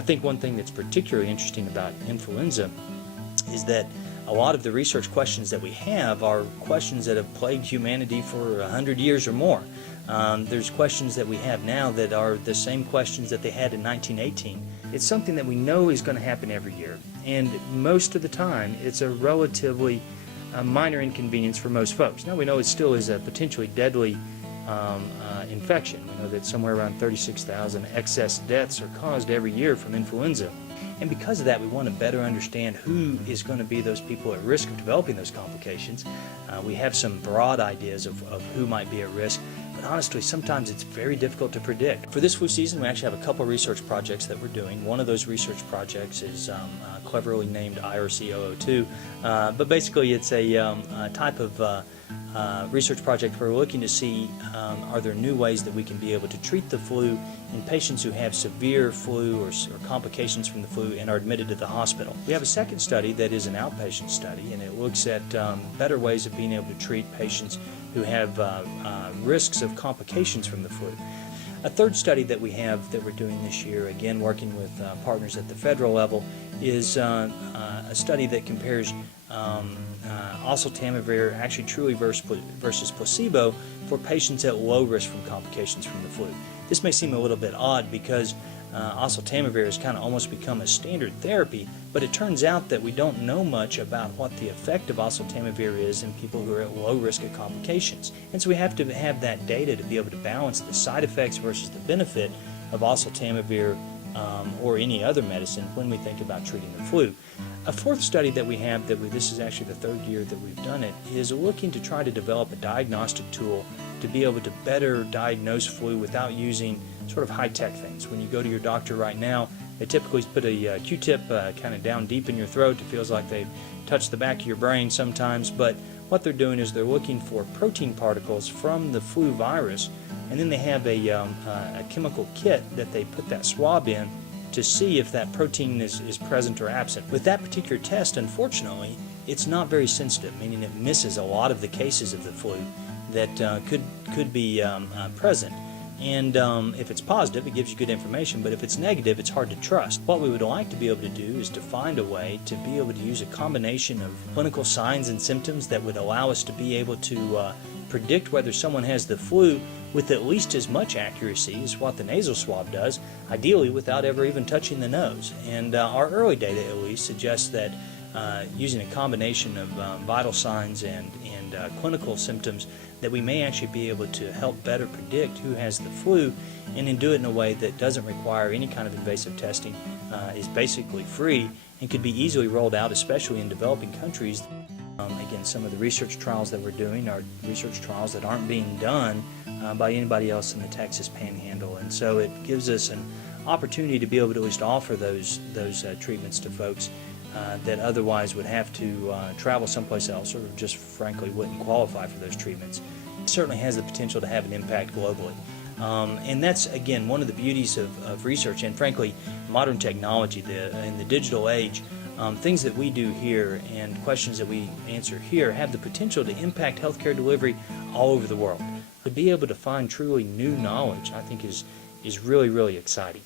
I think one thing that's particularly interesting about influenza is that a lot of the research questions that we have are questions that have plagued humanity for 100 years or more. There's questions that we have now that are the same questions that they had in 1918. It's something that we know is going to happen every year, and most of the time it's a relatively minor inconvenience for most folks. Now we know it still is a potentially deadly infection. We know that somewhere around 36,000 excess deaths are caused every year from influenza. And because of that, we want to better understand who is going to be those people at risk of developing those complications. We have some broad ideas of who might be at risk, but honestly, sometimes it's very difficult to predict. For this flu season, we actually have a couple of research projects that we're doing. One of those research projects is cleverly named IRC-002, but basically it's a type of research project where we're looking to see are there new ways that we can be able to treat the flu in patients who have severe flu or complications from the flu and are admitted to the hospital. We have a second study that is an outpatient study, and it looks at better ways of being able to treat patients who have risks of complications from the flu. A third study that we have that we're doing this year, again working with partners at the federal level, is a study that compares oseltamivir actually truly versus placebo for patients at low risk from complications from the flu. This may seem a little bit odd because oseltamivir has kind of almost become a standard therapy, but it turns out that we don't know much about what the effect of oseltamivir is in people who are at low risk of complications. And so we have to have that data to be able to balance the side effects versus the benefit of oseltamivir or any other medicine when we think about treating the flu. A fourth study that we have, this is actually the third year that we've done it, is looking to try to develop a diagnostic tool to be able to better diagnose flu without using sort of high-tech things. When you go to your doctor right now, they typically put a Q-tip kind of down deep in your throat. It feels like they've touched the back of your brain sometimes, but what they're doing is they're looking for protein particles from the flu virus, and then they have a chemical kit that they put that swab in to see if that protein is present or absent. With that particular test, unfortunately, it's not very sensitive, meaning it misses a lot of the cases of the flu that could be present. And if it's positive, it gives you good information, but if it's negative, it's hard to trust. What we would like to be able to do is to find a way to be able to use a combination of clinical signs and symptoms that would allow us to be able to predict whether someone has the flu with at least as much accuracy as what the nasal swab does, ideally without ever even touching the nose. And our early data at least suggests that using a combination of vital signs and clinical symptoms, that we may actually be able to help better predict who has the flu, and then do it in a way that doesn't require any kind of invasive testing, is basically free, and could be easily rolled out, especially in developing countries. Again, some of the research trials that we're doing are research trials that aren't being done by anybody else in the Texas Panhandle, and so it gives us an opportunity to be able to at least offer those treatments to folks that otherwise would have to travel someplace else or just frankly wouldn't qualify for those treatments. It certainly has the potential to have an impact globally. And that's, again, one of the beauties of research and, frankly, modern technology. In the digital age, things that we do here and questions that we answer here have the potential to impact healthcare delivery all over the world. To be able to find truly new knowledge, I think, is really, really exciting.